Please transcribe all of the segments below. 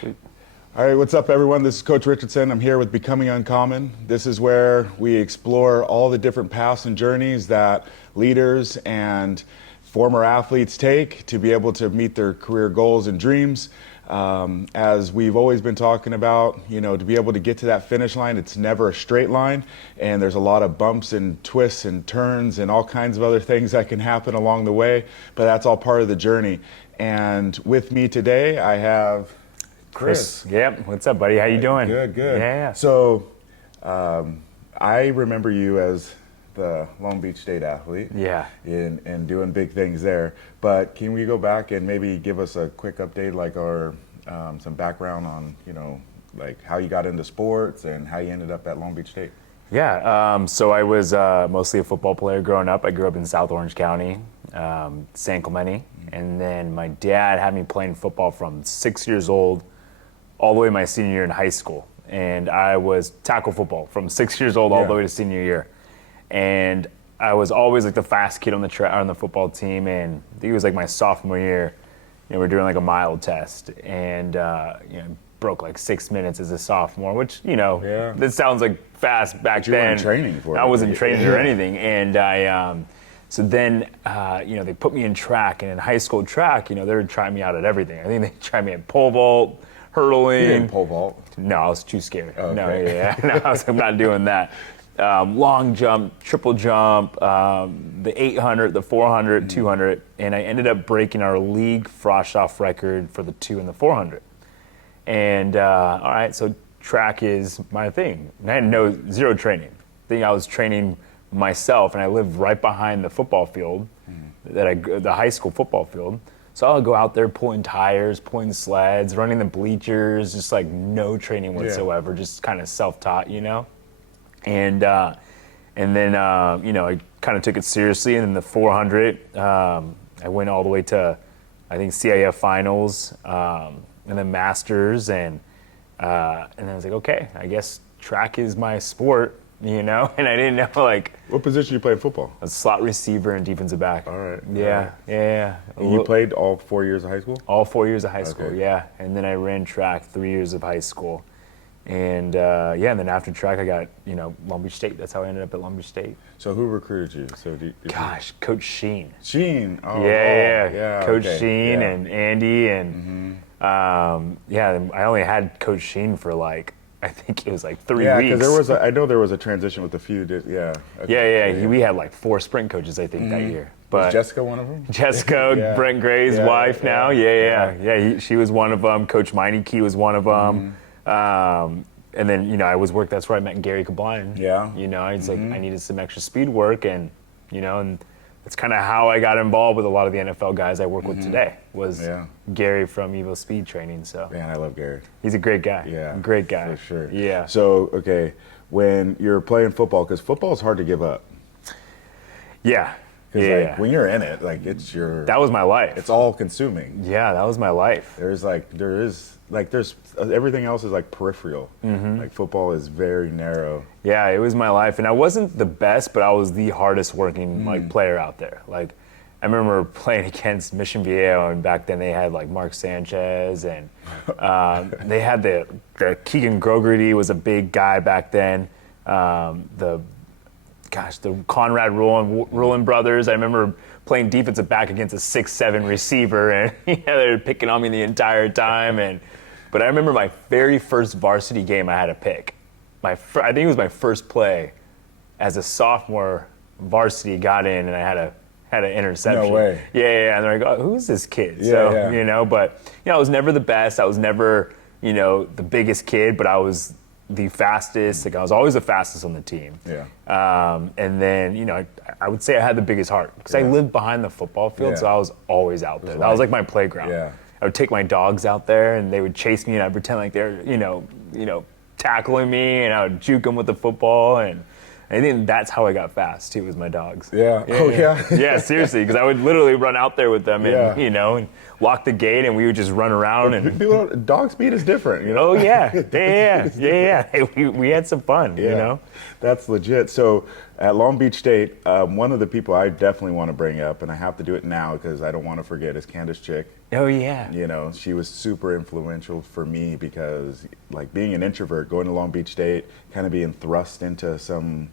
Sweet. All right, what's up, everyone? This is Coach Richardson. I'm here with Becoming Uncommon. This is where we explore all the different paths and journeys that leaders and former athletes take to be able to meet their career goals and dreams. As we've always been talking about, to be able to get to that finish line, it's never a straight line, and there's a lot of bumps and twists and turns and all kinds of other things that can happen along the way, but that's all part of the journey. And with me today, I have Chris. Yep. What's up, buddy? How you doing? Good. Yeah. So, I remember you as the Long Beach State athlete. Yeah. And doing big things there. But can we go back and maybe give us a quick update, like some background on, like how you got into sports and how you ended up at Long Beach State? Yeah. So I was mostly a football player growing up. I grew up in South Orange County, San Clemente. And then my dad had me playing football from 6 years old all the way my senior year in high school. And I was tackle football from 6 years old all the way to senior year. And I was always like the fast kid on the football team. And I think it was like my sophomore year, we're doing like a mile test. And, broke like 6 minutes as a sophomore, which, that sounds like fast back then. You weren't training for it. I wasn't training or anything. And so then, they put me in track. And in high school track, they would try me out at everything. I think they tried me at pole vault, hurdling. You didn't pole vault? No, I was too scared. Oh, okay. No, I was not doing that. Long jump, triple jump, the 800, the 400, 200, and I ended up breaking our league frosh-off record for the 2 and the 400. And all right, so track is my thing. And I had zero training. I think I was training myself, and I lived right behind the football field, the high school football field. So I'll go out there pulling tires, pulling sleds, running the bleachers, just like no training whatsoever, just kind of self-taught, And then, I kind of took it seriously. And then the 400, I went all the way to, I think, CIF finals, and then masters. And then I was like, okay, I guess track is my sport, And I didn't know, like. What position you play in football? A slot receiver and defensive back. All right. Yeah. And you played all 4 years of high school? All 4 years of high school, Okay. yeah. And then I ran track 3 years of high school. And and then after track, I got, Long Beach State. That's how I ended up at Long Beach State. So who recruited you? Gosh, Coach Sheen. Sheen. Oh, Yeah. Coach Sheen Yeah. and Andy. And I only had Coach Sheen for I think it was 3 weeks. Yeah, because I know there was a transition with a few. We had 4 sprint coaches, I think, that year. But was Jessica one of them? Jessica, Brent Gray's wife now. Yeah. She was one of them. Coach Meineke was one of them. And then, I was working, that's where I met Gary Kabline. Yeah. It's like, I needed some extra speed work, and, and that's kind of how I got involved with a lot of the NFL guys I work with today, was Gary from Evo Speed Training. So Man, I love Gary. he's a great guy. Yeah. Great guy. For sure. Yeah. So, okay, when you're playing football, because football is hard to give up. Yeah. Because when you're in it, it's your. That was my life. It's all consuming. Yeah, that was my life. There's everything else is peripheral. Like football is very narrow. Yeah, it was my life, and I wasn't the best, but I was the hardest working player out there. I remember playing against Mission Viejo, and back then they had Mark Sanchez, and they had the Keegan Grogerty was a big guy back then. The Conrad Rulin brothers. I remember playing defensive back against a 6'7" receiver, and they were picking on me the entire time. But I remember my very first varsity game I had to pick. I think it was my first play as a sophomore varsity. Got in, and I had an interception. No way. Yeah. And they're like, oh, who's this kid? Yeah. But I was never the best. I was never the biggest kid, but I was the fastest. I was always the fastest on the team. Yeah. And then, I would say I had the biggest heart because I lived behind the football field, so I was always out there. That was like my playground. Yeah. I would take my dogs out there, and they would chase me, and I'd pretend like they're, tackling me, and I would juke them with the football, and I think that's how I got fast too, was my dogs. Yeah. Oh yeah. Yeah, seriously, because I would literally run out there with them, and and lock the gate, and we would just run around. And dog speed is different. Oh yeah. Hey, we had some fun. That's legit. So, At Long Beach State, one of the people I definitely want to bring up, and I have to do it now because I don't want to forget, is Candace Chick. Oh yeah. You know, she was super influential for me because, like, being an introvert, going to Long Beach State, kind of being thrust into some,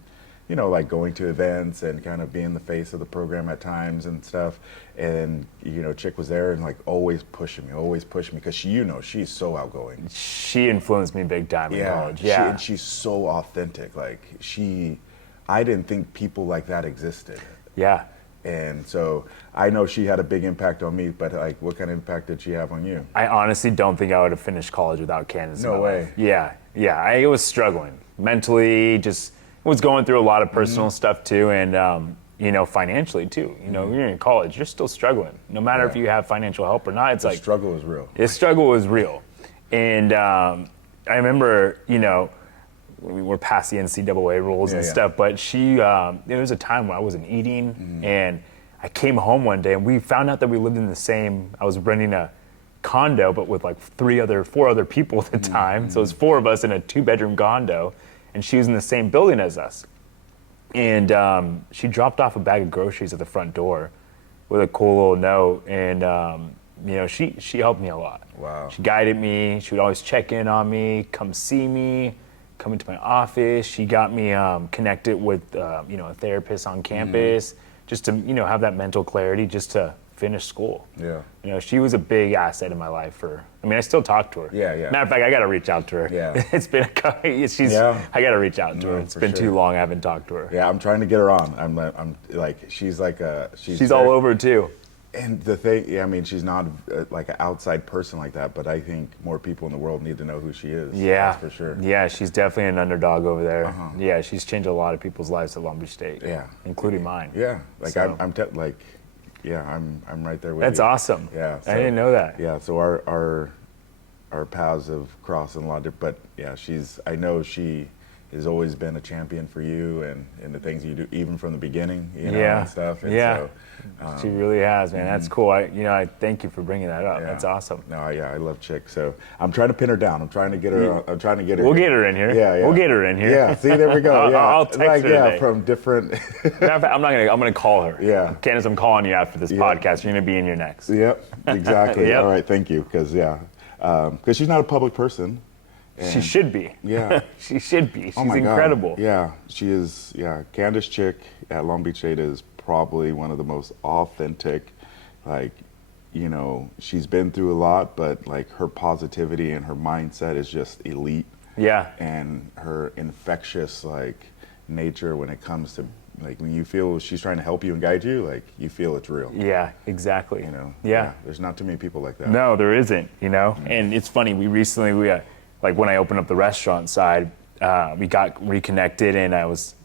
you know, like going to events and kind of being the face of the program at times and stuff. And, you know, Chick was there and like always pushing me because she, you know, she's so outgoing. She influenced me big time in college. And she's so authentic. Like, I didn't think people like that existed. Yeah. And so I know she had a big impact on me, but like, what kind of impact did she have on you? I honestly don't think I would have finished college without Candace. No way. Life. Yeah. I was struggling mentally, just was going through a lot of personal stuff too, and you know, financially too. You know, you're in college, you're still struggling. No matter if you have financial help or not, it's like struggle is real. The struggle was real, and I remember, you know, we're past the NCAA rules and stuff, but there was a time when I wasn't eating, and I came home one day and we found out that we lived in I was renting a condo, but with like four other people at the time. So it was 4 of us in a 2-bedroom condo, and she was in the same building as us. And she dropped off a bag of groceries at the front door with a cool little note, and you know, she helped me a lot. Wow. She guided me. She would always check in on me, come see me, come into my office. She got me connected with you know, a therapist on campus, just to, you know, have that mental clarity, just to finish school. Yeah. You know, she was a big asset in my life. I still talk to her. Yeah. Matter of fact, I got to reach out to her. Yeah. It's been I got to reach out to her. It's been too long. I haven't talked to her. Yeah, I'm trying to get her on. I'm like, she's all over too. And the thing, yeah, I mean, she's not like an outside person like that, but I think more people in the world need to know who she is. Yeah, that's for sure. Yeah, she's definitely an underdog over there. Yeah, she's changed a lot of people's lives at Long Beach State. Yeah, including mine. Yeah, like so. I'm right there with That's you. awesome. Yeah, so, I didn't know that. Yeah, so our paths have crossed in a lot of different, but yeah, I know she has always been a champion for you and the things you do, even from the beginning, you know, and stuff. And so, she really has, man. That's cool. I thank you for bringing that up. Yeah. That's awesome. No, I love Chick. So I'm trying to pin her down. I'm trying to get her. We'll get her in here. Yeah. We'll get her in here. Yeah. See, there we go. Yeah. I'll text her today. From different. I'm gonna call her. Yeah. Candace, I'm calling you after this podcast. You're gonna be in here next. Yep. Exactly. Yep. All right. Thank you. Because she's not a public person. She should be. Yeah. She should be. She's oh my incredible. God. Yeah. She is. Yeah. Candace Chick at Long Beach State is probably one of the most authentic, like, you know, she's been through a lot, but like her positivity and her mindset is just elite. Yeah. And her infectious like nature when it comes to like when you feel she's trying to help you and guide you, like you feel it's real. Yeah, exactly. You know. Yeah. There's not too many people like that. No, there isn't. You know, and it's funny. We like when I opened up the restaurant side, we got reconnected, and I was,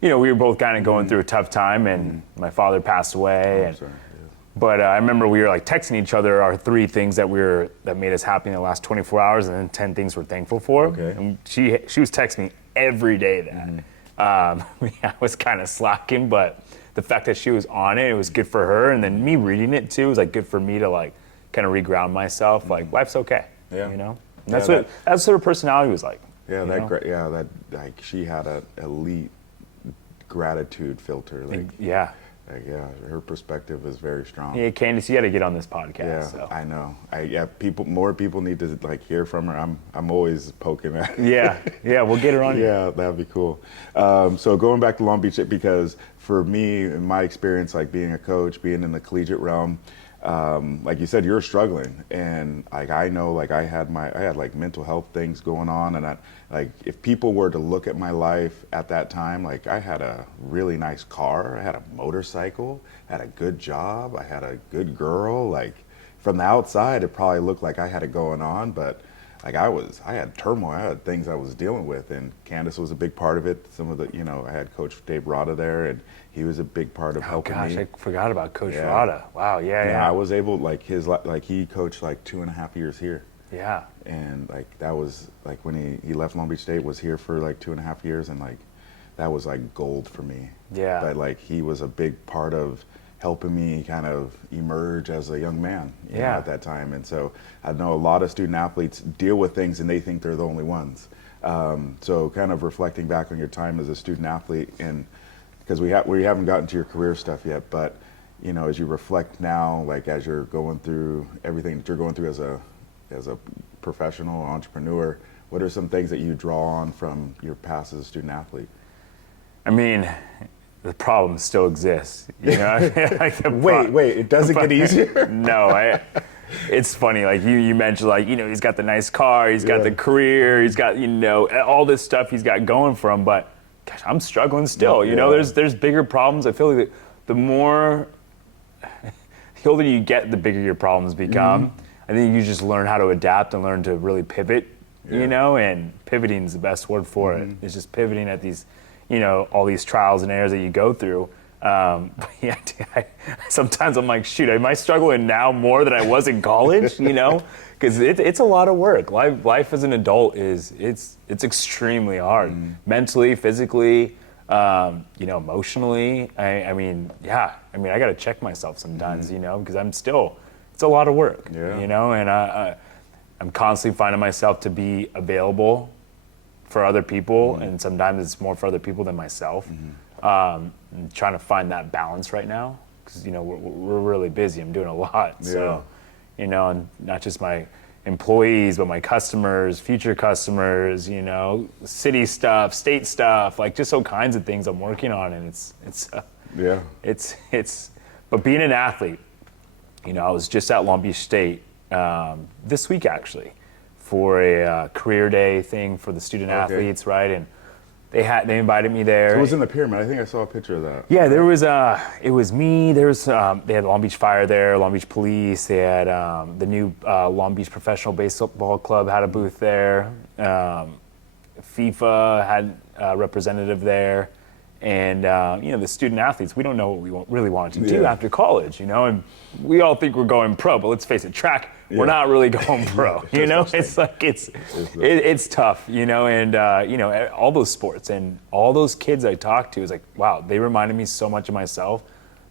you know, we were both kind of going through a tough time, and my father passed away. But I remember we were like texting each other our 3 things that made us happy in the last 24 hours, and then 10 things we're thankful for. Okay. And she was texting me every day that. I was kind of slacking, but the fact that she was on it was good for her, and then me reading it too was like good for me to like kind of reground myself. Like life's okay. Yeah. You know. And that's what her personality was like. Yeah, that like she had an elite gratitude filter. Like, yeah. Her perspective is very strong. Yeah, Candace, you got to get on this podcast. Yeah, so. I know. More people need to like hear from her. I'm always poking at her. Yeah, we'll get her on. Yeah, that'd be cool. So going back to Long Beach, because for me, in my experience, like being a coach, being in the collegiate realm, like you said, you're struggling, and like I know, like I had like mental health things going on, and like if people were to look at my life at that time, like I had a really nice car, I had a motorcycle, I had a good job, I had a good girl. Like from the outside, it probably looked like I had it going on, but like I had turmoil, I had things I was dealing with, and Candace was a big part of it. Some of the, you know, I had Coach Dave Rada there, and he was a big part of helping me. Oh gosh, I forgot about Coach Rada. Wow, yeah. I was able, like he coached like 2.5 years here. Yeah. And like that was like when he left Long Beach State, was here for like 2.5 years, and like that was like gold for me. Yeah. But like he was a big part of helping me kind of emerge as a young man you know, at that time. And so I know a lot of student athletes deal with things and they think they're the only ones. So kind of reflecting back on your time as a student athlete and because we haven't gotten to your career stuff yet, but you know, as you reflect now, like as you're going through everything that you're going through as a professional entrepreneur, what are some things that you draw on from your past as a student athlete? I mean, the problem still exists. You know, like wait, it doesn't get easier? No, it's funny. Like you mentioned, like, you know, he's got the nice car, he's got the career, he's got, you know, all this stuff he's got going for him. But gosh, I'm struggling still. You know, there's bigger problems. I feel like the older you get, the bigger your problems become. I think you just learn how to adapt and learn to really pivot. You know, and pivoting is the best word for it. It's just pivoting at these, you know, all these trials and errors that you go through. But yeah, sometimes I'm like, shoot, am I struggling now more than I was in college? You know, because it's a lot of work. Life as an adult it's extremely hard, mentally, physically, you know, emotionally. I mean, I got to check myself sometimes, you know, because it's a lot of work, you know, and I'm constantly finding myself to be available for other people, and sometimes it's more for other people than myself. I'm trying to find that balance right now because, you know, we're really busy. I'm doing a lot. So, you know, and not just my employees, but my customers, future customers, you know, city stuff, state stuff, like just all kinds of things I'm working on. And but being an athlete, you know, I was just at Long Beach State this week actually for a career day thing for the student athletes, right? And they invited me there. It was in the pyramid. I think I saw a picture of that. Yeah, there was it was me. There was they had Long Beach Fire there, Long Beach Police. They had the new Long Beach Professional Baseball Club had a booth there. FIFA had a representative there, and you know, the student athletes. We don't know what we really wanted to do after college, you know, and we all think we're going pro, but let's face it, track. We're not really going pro, you know. It's like it's tough, you know, and you know, all those sports and all those kids I talked to is like, wow, they reminded me so much of myself.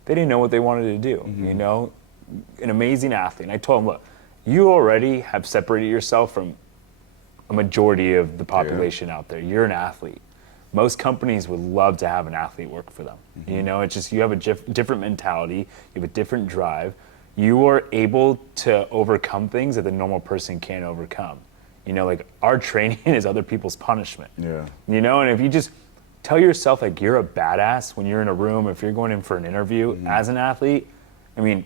They didn't know what they wanted to do, you know. An amazing athlete. And I told them, look, you already have separated yourself from a majority of the population out there. You're an athlete. Most companies would love to have an athlete work for them. You know, it's just you have a different mentality, you have a different drive. You are able to overcome things that the normal person can't overcome. You know, like our training is other people's punishment. Yeah. You know, and if you just tell yourself like you're a badass when you're in a room, if you're going in for an interview as an athlete, I mean,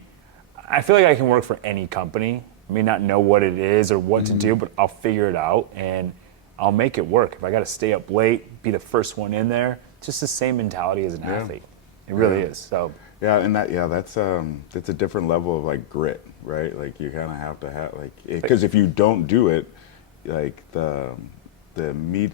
I feel like I can work for any company. I may not know what it is or what to do, but I'll figure it out and I'll make it work. If I got to stay up late, be the first one in there, it's just the same mentality as an athlete. It really is. So. Yeah, and that's a different level of like grit, right? Like you kind of have to have because if you don't do it, like you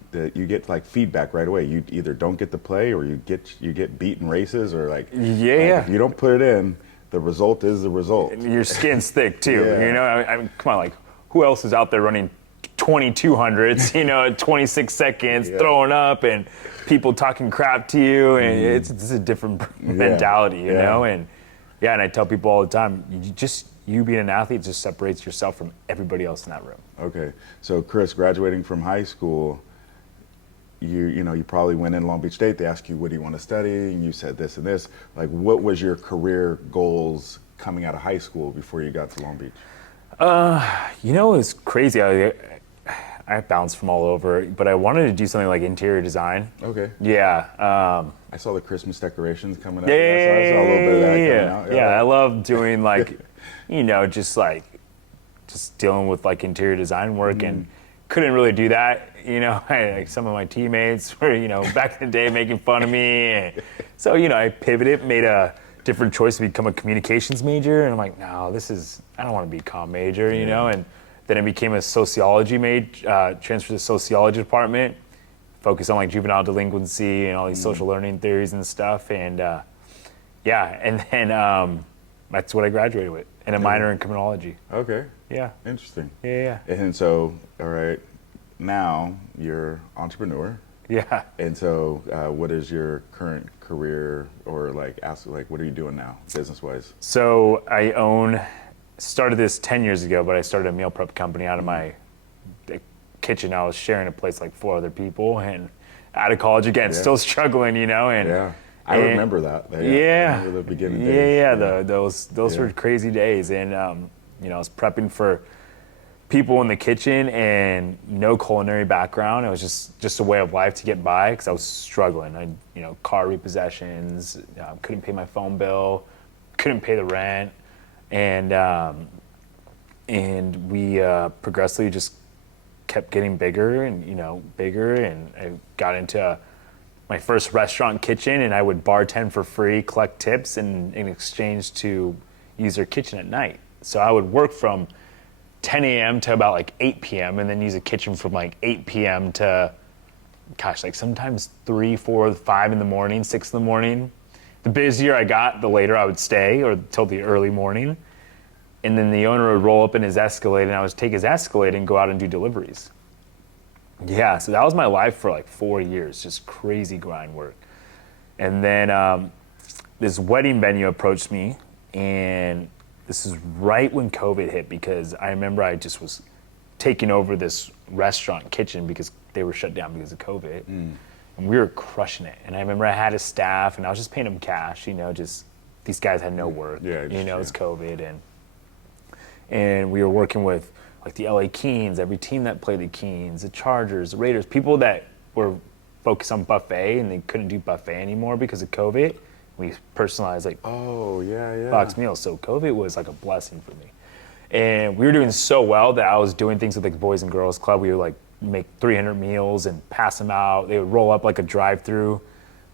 get like feedback right away. You either don't get to play or you get beat in races or like if you don't put it in, the result is the result. And your skin's thick too. You know, I mean, come on, like who else is out there running 2200s, you know, at 26 seconds, throwing up and people talking crap to you, and it's a different mentality, you know, and and I tell people all the time, you being an athlete just separates yourself from everybody else in that room. Okay, so Chris, graduating from high school, you probably went in Long Beach State. They asked you, what do you want to study? And you said this and this. Like, what was your career goals coming out of high school before you got to Long Beach? You know, it was crazy. I bounced from all over, but I wanted to do something like interior design. Okay. Yeah. I saw the Christmas decorations coming up. Yeah, I saw a little bit of that coming out. Yeah, I love doing like, you know, just dealing with like interior design work and couldn't really do that. You know, like some of my teammates were, you know, back in the day making fun of me. And so, you know, I pivoted, made a different choice to become a communications major. And I'm like, no, I don't want to be a comm major, you know, and then I became a sociology major, transferred to the sociology department, focused on like juvenile delinquency and all these social learning theories and stuff. And and then that's what I graduated with, and a minor in criminology. Okay. Yeah. Interesting. Yeah. And so, all right, now you're entrepreneur. Yeah. And so, what is your current career, or what are you doing now, business-wise? So I started this 10 years ago, but I started a meal prep company out of my kitchen. I was sharing a place like 4 other people, and out of college again, still struggling, you know, and I remember that. I remember the beginning days. Those were crazy days, and you know, I was prepping for people in the kitchen and no culinary background. It was just a way of life to get by because I was struggling. Car repossessions, couldn't pay my phone bill, couldn't pay the rent, and we progressively just kept getting bigger and bigger, and I got into my first restaurant kitchen, and I would bartend for free, collect tips in exchange to use their kitchen at night. So I would work from 10 a.m. to about like 8 p.m. and then use a kitchen from like 8 p.m. to, like sometimes 3, 4, 5 in the morning, 6 in the morning. The busier I got, the later I would stay, or till the early morning. And then the owner would roll up in his Escalade, and I would take his Escalade and go out and do deliveries. Yeah, so that was my life for like 4 years, just crazy grind work. And then this wedding venue approached me, and this is right when COVID hit, because I remember I just was taking over this restaurant kitchen because they were shut down because of COVID. And we were crushing it. And I remember I had a staff, and I was just paying them cash, just these guys had no work. It's COVID. And we were working with like the LA Kings, every team that played the Kings, the Chargers, the Raiders, people that were focused on buffet and they couldn't do buffet anymore because of COVID. We personalized like box meals. So COVID was like a blessing for me. And we were doing so well that I was doing things with like the Boys and Girls Club. We would like make 300 meals and pass them out. They would roll up like a drive-through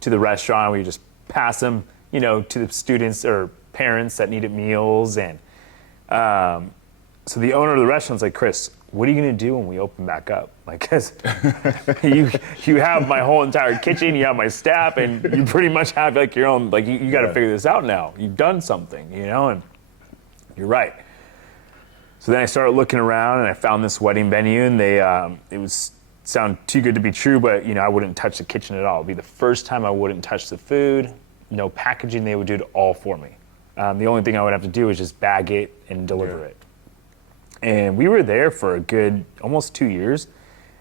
to the restaurant. We would just pass them, to the students or parents that needed meals. And so the owner of the restaurant's like, Chris, what are you going to do when we open back up? Like, cause you have my whole entire kitchen, you have my staff, and you pretty much have like your own, like you got to figure this out now. You've done something, and you're right. So then I started looking around, and I found this wedding venue, and it was sound too good to be true, but I wouldn't touch the kitchen at all. It'd be the first time I wouldn't touch the food, no packaging. They would do it all for me. The only thing I would have to do is just bag it and deliver it. And we were there for a good almost 2 years,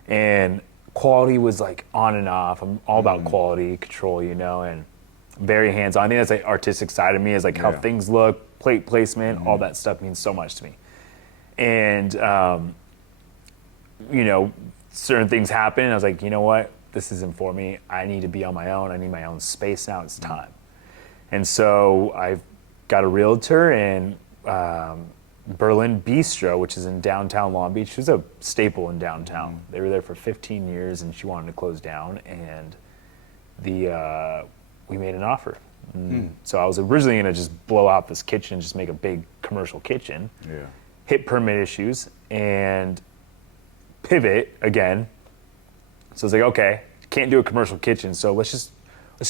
and quality was like on and off. I'm all about quality control, and very hands-on. I think that's like artistic side of me, is like how things look, plate placement, all that stuff means so much to me. And certain things happen, and I was like, you know what, this isn't for me. I need to be on my own. I need my own space now. It's time. And so I've got a realtor, and Berlin Bistro, which is in downtown Long Beach. She was a staple in downtown. They were there for 15 years, and she wanted to close down, and we made an offer. So I was originally going to just blow out this kitchen, just make a big commercial kitchen, hit permit issues, and pivot again. So I was like, okay, can't do a commercial kitchen, so let's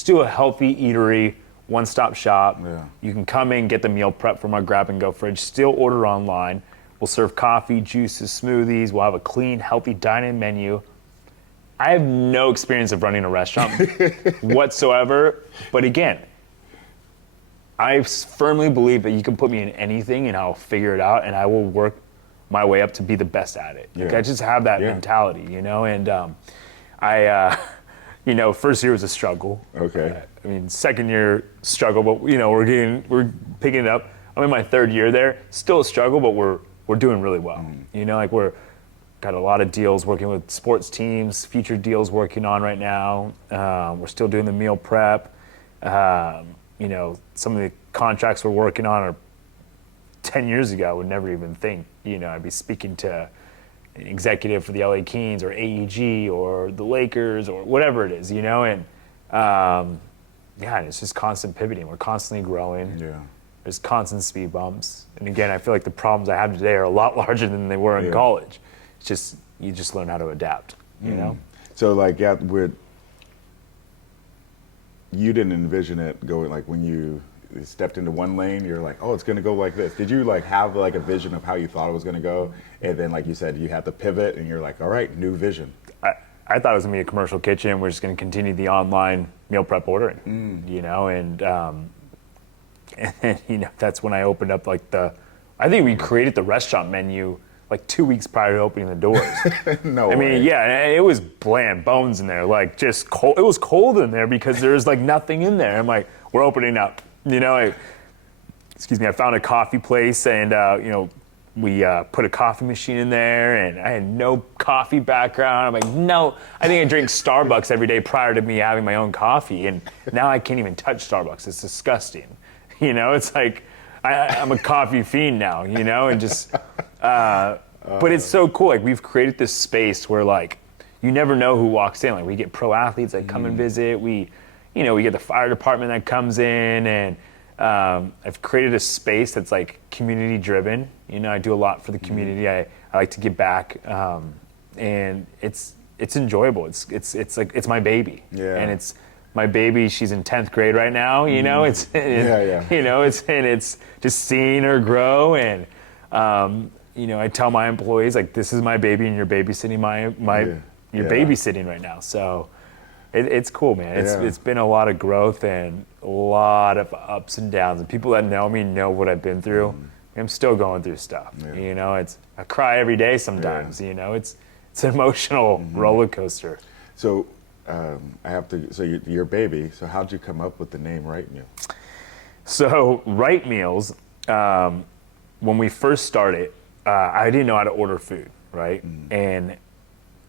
do a healthy eatery, one-stop shop. You can come in, get the meal prep from our grab-and-go fridge, still order online. We'll serve coffee, juices, smoothies. We'll have a clean, healthy dine-in menu. I have no experience of running a restaurant whatsoever, but again, I firmly believe that you can put me in anything and I'll figure it out, and I will work my way up to be the best at it. Like, I just have that mentality, and first year was a struggle. Okay. Second year struggle, but we're picking it up. I'm in my third year there, still a struggle, but we're doing really well. We're got a lot of deals working with sports teams, featured deals working on right now. We're still doing the meal prep. Some of the contracts we're working on are 10 years ago. I would never even think, I'd be speaking to an executive for the LA Kings or AEG or the Lakers or whatever it is, and it's just constant pivoting. We're constantly growing. There's constant speed bumps. And again, I feel like the problems I have today are a lot larger than they were in college. It's just, you just learn how to adapt, you know? So you didn't envision it going, like when you stepped into one lane, you're like, oh, it's going to go like this. Did you have a vision of how you thought it was going to go? And then, like you said, you had to pivot and you're like, all right, new vision. I thought it was going to be a commercial kitchen. We're just going to continue the online meal prep ordering, and then, that's when I opened up I think we created the restaurant menu like 2 weeks prior to opening the doors. No I way. mean, yeah, it was bland bones in there, like just cold. It was cold in there because there's like nothing in there. I'm like, we're opening up, you know. I found a coffee place, and you know, we put a coffee machine in there, and I had no coffee background. I'm like, no, I think I drink Starbucks every day prior to me having my own coffee, and now I can't even touch Starbucks. It's disgusting, you know. It's like I'm a coffee fiend now, you know, and just. But it's so cool. Like, we've created this space where, like, you never know who walks in. Like, we get pro athletes that come and visit. We get the fire department that comes in, and I've created a space that's like community driven. You know, I do a lot for the community. I like to give back, and it's enjoyable. It's like it's my baby, and it's my baby. She's in 10th grade right now. You know, you know, it's just seeing her grow, and you know, I tell my employees, like, this is my baby, and you're babysitting you're babysitting right now. So it's cool, man. It's been a lot of growth and a lot of ups and downs. And people that know me know what I've been through. I'm still going through stuff. You know, I cry every day sometimes. You know, it's an emotional roller coaster. So so you're a baby. So how'd you come up with the name RightMealz? So RightMealz, when we first started, I didn't know how to order food, right? And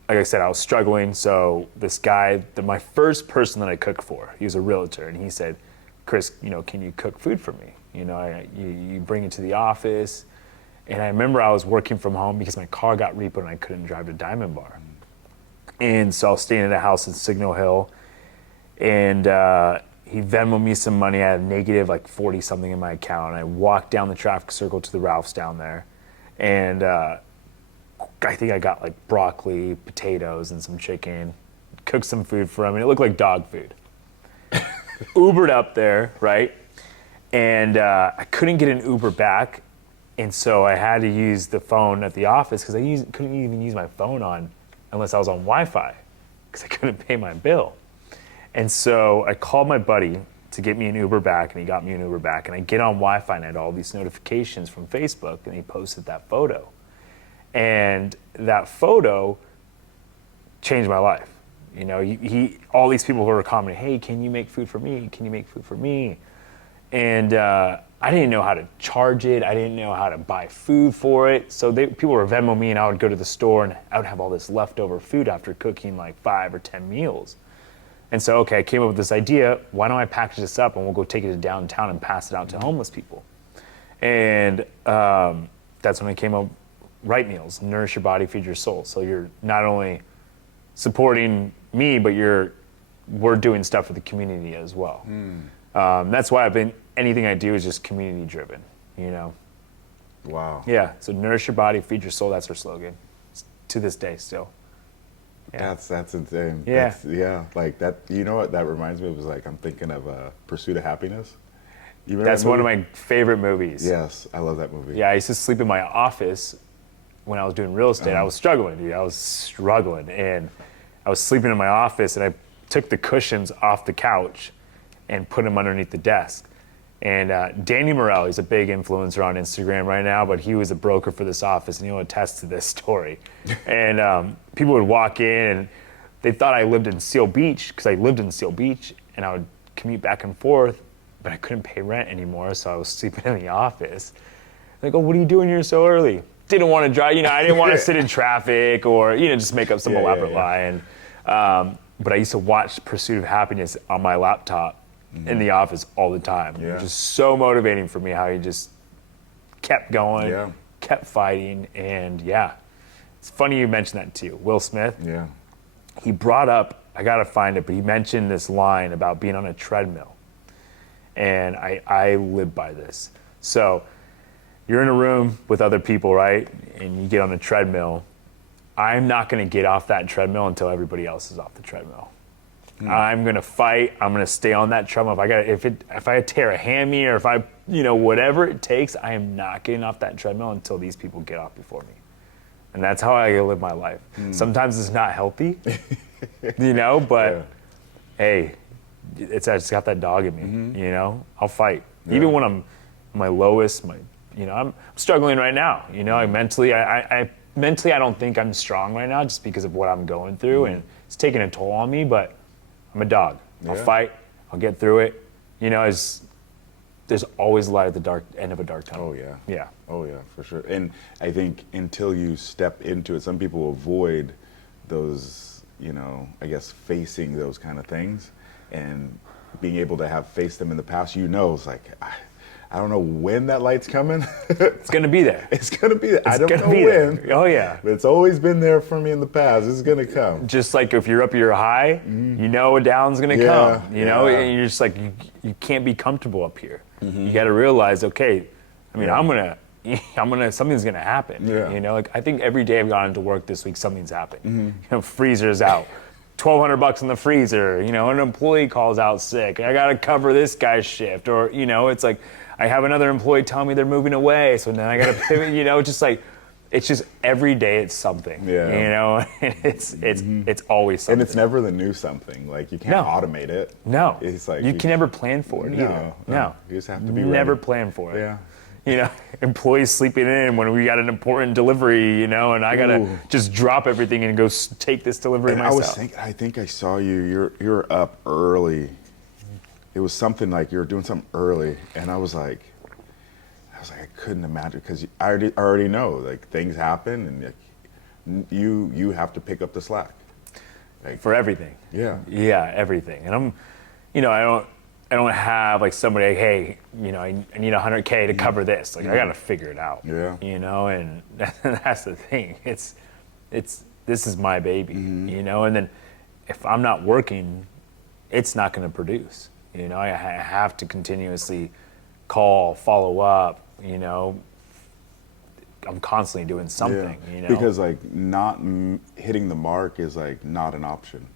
like I said, I was struggling. So this guy, my first person that I cooked for, he was a realtor, and he said, Chris, you know, can you cook food for me? You know, you bring it to the office. And I remember I was working from home because my car got repoed and I couldn't drive to Diamond Bar. And so I was staying at a house in Signal Hill, and he Venmoed me some money. I had a negative like 40 something in my account. And I walked down the traffic circle to the Ralph's down there, and I think I got like broccoli, potatoes, and some chicken. Cooked some food for him, and it looked like dog food. Ubered up there, right? And I couldn't get an Uber back, and so I had to use the phone at the office because I couldn't even use my phone unless I was on Wi-Fi because I couldn't pay my bill. And so I called my buddy to get me an Uber back, and he got me an Uber back. And I get on Wi-Fi, and I had all these notifications from Facebook, and he posted that photo. And that photo changed my life. You know, all these people who were commenting, hey, can you make food for me? Can you make food for me? And I didn't know how to charge it. I didn't know how to buy food for it. So people were Venmo me, and I would go to the store, and I would have all this leftover food after cooking like 5 or 10 meals. And so, okay, I came up with this idea. Why don't I package this up, and we'll go take it to downtown and pass it out to homeless people? And that's when I came up with RightMealz, nourish your body, feed your soul. So you're not only supporting me, but we're doing stuff for the community as well. That's why anything I do is just community driven, you know? Wow. Yeah, so nourish your body, feed your soul, that's our slogan. To this day still. Yeah. That's insane. Yeah. Like that, you know what that reminds me of? Was like, I'm thinking of Pursuit of Happiness. You remember That's one of my favorite movies. Yes, I love that movie. Yeah, I used to sleep in my office when I was doing real estate. I was struggling, dude. I was struggling, and I was sleeping in my office, and I took the cushions off the couch and put them underneath the desk. And Danny Morell, he's a big influencer on Instagram right now, but he was a broker for this office, and he'll attest to this story. And people would walk in, and they thought I lived in Seal Beach, because I lived in Seal Beach, and I would commute back and forth, but I couldn't pay rent anymore, so I was sleeping in the office. They go, what are you doing here so early? Didn't want to drive, I didn't want to sit in traffic or, just make up some elaborate lie. And, but I used to watch Pursuit of Happiness on my laptop in the office all the time. It was just so motivating for me how he just kept going, kept fighting. And it's funny you mentioned that too. Will Smith, he brought up, I got to find it, but he mentioned this line about being on a treadmill. And I live by this. So you're in a room with other people, right? And you get on a treadmill. I'm not going to get off that treadmill until everybody else is off the treadmill. I'm going to fight. I'm going to stay on that treadmill. If I tear a hammy or if I, whatever it takes, I am not getting off that treadmill until these people get off before me. And that's how I live my life. Sometimes it's not healthy, but hey, I just got that dog in me, I'll fight. Even when I'm my lowest, my I'm struggling right now. I mentally, I don't think I'm strong right now just because of what I'm going through, and it's taking a toll on me. But I'm a dog. I'll fight. I'll get through it. There's always light at the dark end of a dark tunnel. Oh yeah. Yeah. Oh yeah, for sure. And I think until you step into it, some people avoid those, I guess facing those kind of things, and being able to have faced them in the past. It's like, I don't know when that light's coming. It's gonna be there. It's gonna be there. I don't know when. when. Oh yeah. But it's always been there for me in the past. It's gonna come. Just like if you're up your high, a down's gonna come. And you're just like you can't be comfortable up here. You got to realize, okay, I'm gonna something's gonna happen. Yeah. I think every day I've gone into work this week, something's happened. Freezer's out. $1,200 in the freezer. An employee calls out sick. I got to cover this guy's shift, or it's like I have another employee telling me they're moving away, so then I got to pivot. Just like it's just every day it's something. Yeah. It's always something. And it's never the new something. Like you can't automate it. No. It's like you can never plan for it either. No. You just have to be never ready. plan for it. Yeah. Employees sleeping in when we got an important delivery, and I gotta just drop everything and go take this delivery myself. I was thinking, I think I saw you. You're up early. It was something like you were doing something early, and I was like, I couldn't imagine, because I already know like things happen, and you have to pick up the slack. Like, for everything. Yeah. Yeah, everything. And I'm, I don't have like somebody like, hey, I need $100K to cover this. Like I got to figure it out. Yeah. And that's the thing. This is my baby. And then if I'm not working, it's not going to produce. I have to continuously call, follow up. I'm constantly doing something. Because like not hitting the mark is like not an option.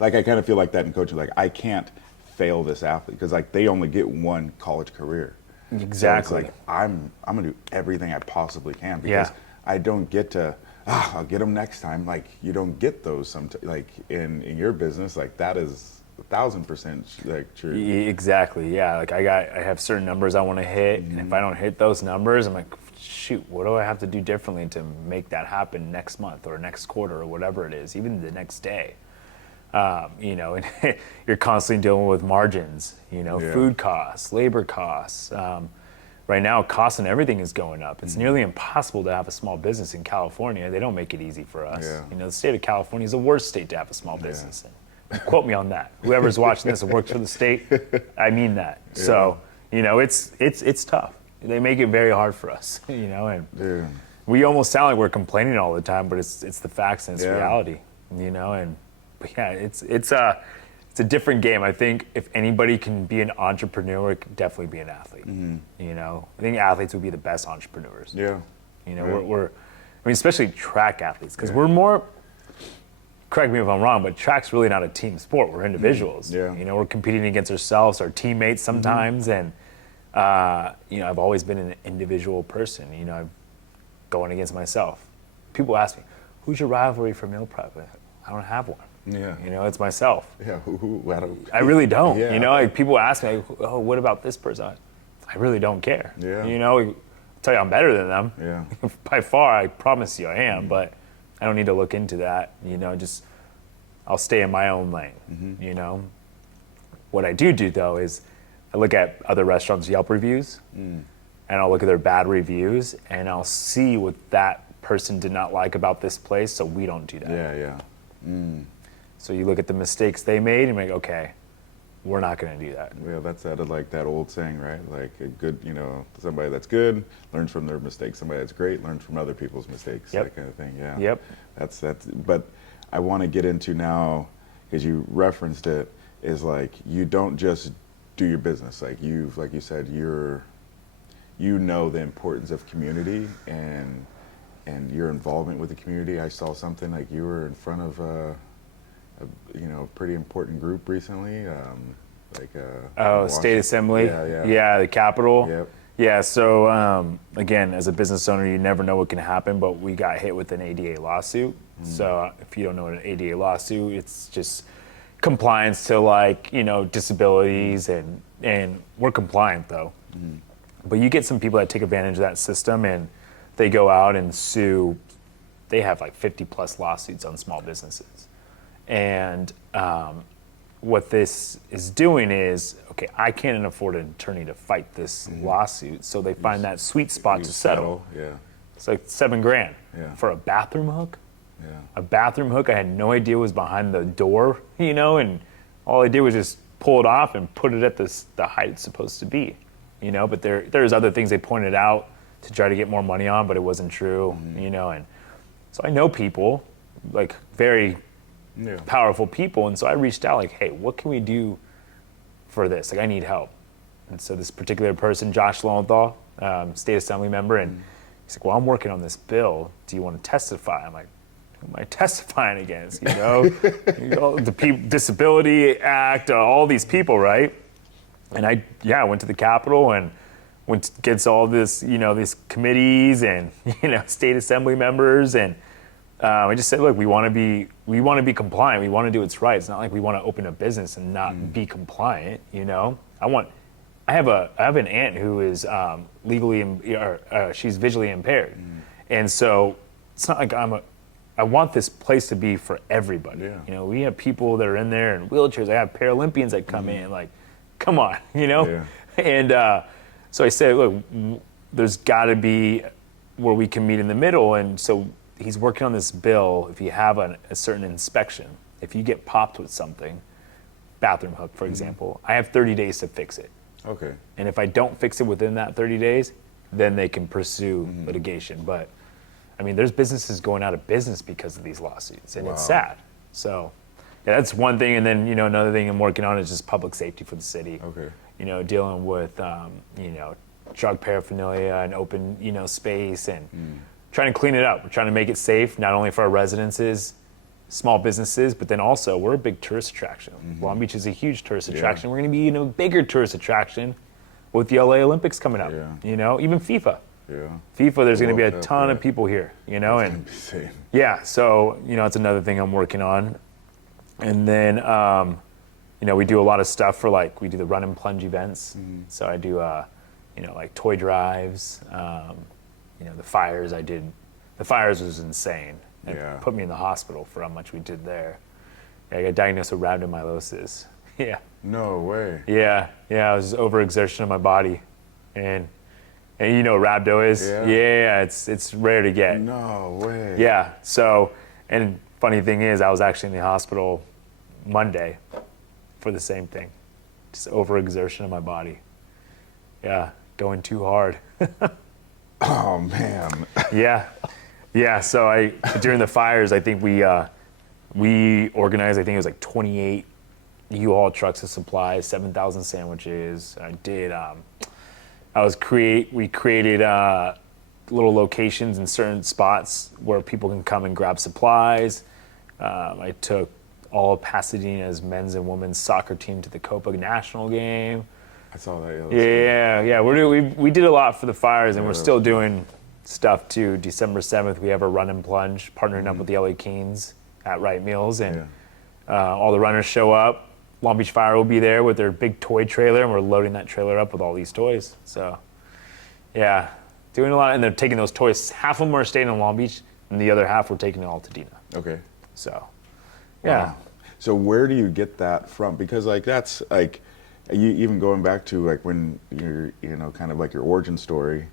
Like I kind of feel like that in coaching. Like I can't fail this athlete because like they only get one college career. Exactly. So it's like I'm gonna do everything I possibly can because I don't get to I'll get them next time. Like you don't get those sometimes. Like in your business, like that is 1,000% like true. Exactly. Yeah. Like I have certain numbers I want to hit, and if I don't hit those numbers, I'm like, shoot, what do I have to do differently to make that happen next month or next quarter or whatever it is, even the next day. And you're constantly dealing with margins, food costs, labor costs. Right now, costs and everything is going up. It's nearly impossible to have a small business in California. They don't make it easy for us. Yeah. The state of California is the worst state to have a small business in. Quote me on that. Whoever's watching this and works for the state, I mean that. Yeah. So, it's tough. They make it very hard for us, and we almost sound like we're complaining all the time, but it's the facts and it's reality, But yeah, it's a different game. I think if anybody can be an entrepreneur, it can definitely be an athlete. I think athletes would be the best entrepreneurs. Yeah. We're especially track athletes, because we're more. Correct me if I'm wrong, but track's really not a team sport. We're individuals. We're competing against ourselves, our teammates sometimes, and I've always been an individual person. I'm going against myself. People ask me, "Who's your rivalry for meal prep?" I don't have one. Yeah. It's myself. Yeah. I really don't. Yeah. Like people ask me, like, "Oh, what about this person?" I really don't care. Yeah. I'll tell you I'm better than them. Yeah. By far, I promise you I am, but I don't need to look into that. Just I'll stay in my own lane. What I do though is I look at other restaurants' Yelp reviews, and I'll look at their bad reviews, and I'll see what that person did not like about this place, so we don't do that. Yeah. So you look at the mistakes they made, and you're like, okay, we're not going to do that. Yeah, that's out of like that old saying, right? Like a good, somebody that's good learns from their mistakes. Somebody that's great learns from other people's mistakes. Yep. That kind of thing. Yeah. Yep. That's. But I want to get into now, because you referenced it, is like you don't just do your business. Like you said, the importance of community and your involvement with the community. I saw something like you were in front of a pretty important group recently, State Assembly. Yeah, the Capitol. Yep. Yeah, so again, as a business owner, you never know what can happen, but we got hit with an ADA lawsuit. So if you don't know what an ADA lawsuit, it's just compliance to disabilities, and we're compliant though. But you get some people that take advantage of that system and they go out and sue. They have like 50 plus lawsuits on small businesses. And what this is doing is, okay, I can't afford an attorney to fight this lawsuit. So they find that sweet spot to settle. Yeah. It's like $7,000 Yeah. for a bathroom hook. Yeah. A bathroom hook I had no idea was behind the door, and all I did was just pull it off and put it at the height it's supposed to be, but there's other things they pointed out to try to get more money on, but it wasn't true, and so I know people, like very powerful people, and so I reached out like, hey, what can we do for this? Like, I need help. And so this particular person, Josh Lowenthal, state assembly member, and he's like, well, I'm working on this bill. Do you want to testify? I'm like, who am I testifying against? The Disability Act, all these people, right? And I went to the Capitol and went against all this, these committees and state assembly members, and I just said, look, we want to be compliant. We want to do what's right. It's not like we want to open a business and not be compliant. I have an aunt who is she's visually impaired, and so it's not like I want this place to be for everybody. Yeah. We have people that are in there in wheelchairs. I have Paralympians that come in, like, come on, Yeah. And so I said, look, there's got to be where we can meet in the middle, and so he's working on this bill. If you have a certain inspection, if you get popped with something, bathroom hook, for example, I have 30 days to fix it. Okay. And if I don't fix it within that 30 days, then they can pursue litigation. But I mean, there's businesses going out of business because of these lawsuits, and it's sad. So that's one thing. And then, another thing I'm working on is just public safety for the city. Okay. Dealing with, drug paraphernalia and open, space, and trying to clean it up. We're trying to make it safe, not only for our residences, small businesses, but then also we're a big tourist attraction. Long Beach is a huge tourist attraction. We're going to be a bigger tourist attraction with the LA Olympics coming up. Yeah. Even FIFA. Yeah. FIFA, there's going to be a World Cup, ton of people here, and Insane. so it's another thing I'm working on. And then we do a lot of stuff for we do the run and plunge events. So I do like toy drives. The fires I did. The fires was insane. It put me in the hospital for how much we did there. I got diagnosed with rhabdomyolysis. Yeah. No way. Yeah. It was overexertion of my body, and rhabdo is. Yeah. It's rare to get. No way. Yeah. So, and funny thing is, I was actually in the hospital Monday for the same thing, just overexertion of my body. Yeah, going too hard. Oh man. Yeah. So during the fires, I think we organized. I think it was like 28 U-Haul trucks of supplies, 7,000 sandwiches. I did. We created little locations in certain spots where people can come and grab supplies. I took all of Pasadena's men's and women's soccer team to the Copa National game. I saw that. Yeah. We did a lot for the fires, and we're still doing stuff too. December 7th, we have a run and plunge, partnering up with the LA Kings at RightMealz, and all the runners show up. Long Beach Fire will be there with their big toy trailer, and we're loading that trailer up with all these toys. So, yeah, doing a lot, and they're taking those toys. Half of them are staying in Long Beach, and the other half we're taking to Altadena. Okay. So, yeah. Wow. So where do you get that from? Because that's you even going back to when you're kind of your origin story.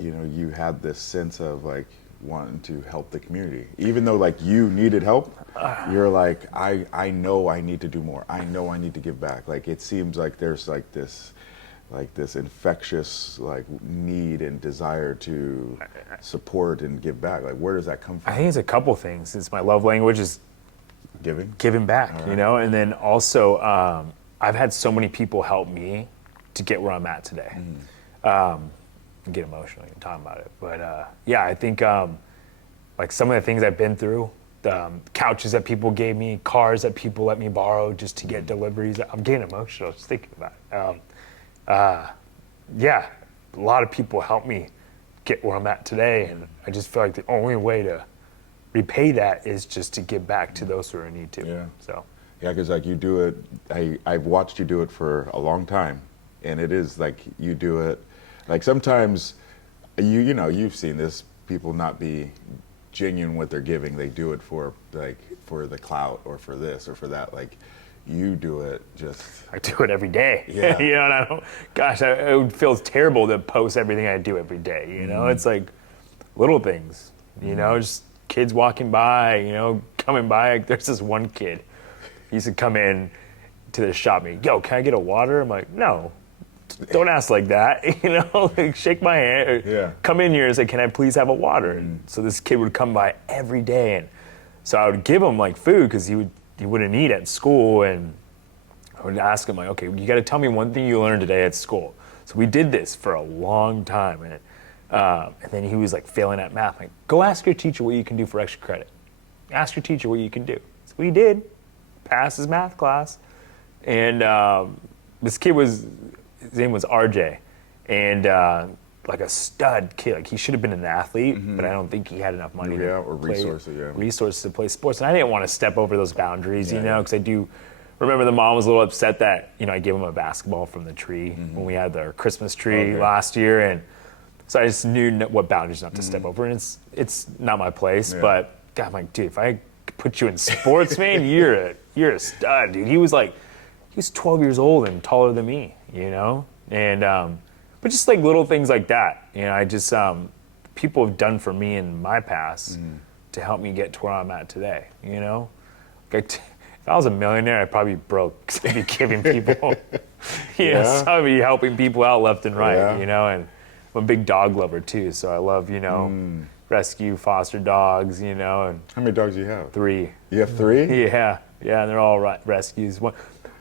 You had this sense of wanting to help the community, even though you needed help. You're like, I know I need to do more. I know I need to give back. It seems like there's this infectious need and desire to support and give back. Where does that come from? I think it's a couple things. It's my love language is giving back, Right. And then also I've had so many people help me to get where I'm at today. I get emotional even talking about it, but I think some of the things I've been through, the couches that people gave me, cars that people let me borrow just to get deliveries. I'm getting emotional just thinking about it. A lot of people helped me get where I'm at today, and I just feel like the only way to repay that is just to give back to those who are in need too. Yeah. So. Yeah, because you do it. I've watched you do it for a long time, and it is like you do it. Like sometimes, you know, you've seen this. People not be genuine what they're giving. They do it for the clout or for this or for that. Like you do it just. I do it every day. Yeah. You know, and I don't. Gosh, it would feel terrible to post everything I do every day. You know, it's like little things. You know, just kids walking by. You know, coming by. Like, there's this one kid. He used to come in to the shop. Me, yo, can I get a water? I'm like, no. Don't ask like that, you know, like shake my hand, or come in here and say, can I please have a water? And so this kid would come by every day. And so I would give him like food because he wouldn't eat at school. And I would ask him like, okay, you got to tell me one thing you learned today at school. So we did this for a long time. And then he was like failing at math. Like, go ask your teacher what you can do for extra credit. Ask your teacher what you can do. So we did, passed his math class. And this kid his name was RJ, and like a stud kid. Like he should have been an athlete, but I don't think he had enough money resources to play sports. And I didn't want to step over those boundaries, you know, because I do remember the mom was a little upset that, you know, I gave him a basketball from the tree when we had our Christmas tree last year, and so I just knew what boundaries not to step over. And it's not my place, but God, I'm like, dude, if I put you in sports, man, you're a stud, dude. He was 12 years old and taller than me, you know? And, but just like little things like that, you know, I just, people have done for me in my past to help me get to where I'm at today, you know? Like, if I was a millionaire, I'd probably be broke because I'd be giving people, you know, so I'd be helping people out left and right, you know? And I'm a big dog lover too, so I love, you know, rescue, foster dogs, you know? And how many dogs do you have? 3. You have 3? Yeah, and they're all rescues.